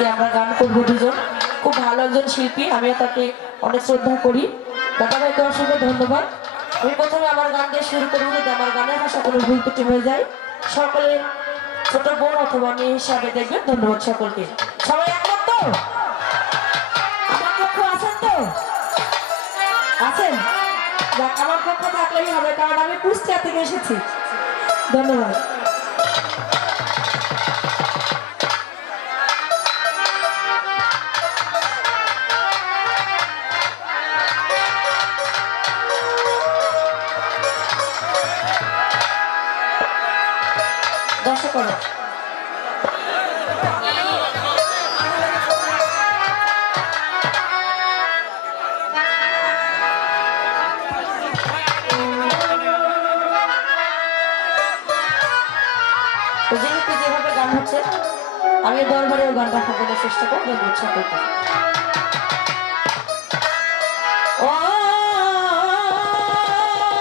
আজকে আমরা গান করবো দুজন। খুব ভালো একজন শিল্পী, আমিও তাকে অনেক শ্রদ্ধা করি। দাদা ভাইকে অসংখ্য ধন্যবাদ। আমি প্রথমে আমার গান দিয়ে শুরু করবো, যদি আমার গানের ভাষা কোনো ভুল ত্রুটি হয়ে যায় সকলে ছোট বোন অথবা মেয়ে হিসাবে দেখবেন। ধন্যবাদ সকলকে। সবাই একমত তো? আমার পক্ষ আছেন তো? আছেন? যাক, আমার পক্ষ থাকলেই হবে, কারণ আমি কুষ্টিয়া থেকে এসেছি। ধন্যবাদ। দর্শক করো। যেহেতু যেভাবে গান হচ্ছে, আমি দরবারেও গানটা খাওয়ানোর চেষ্টা করবো, উৎসাহ করবো।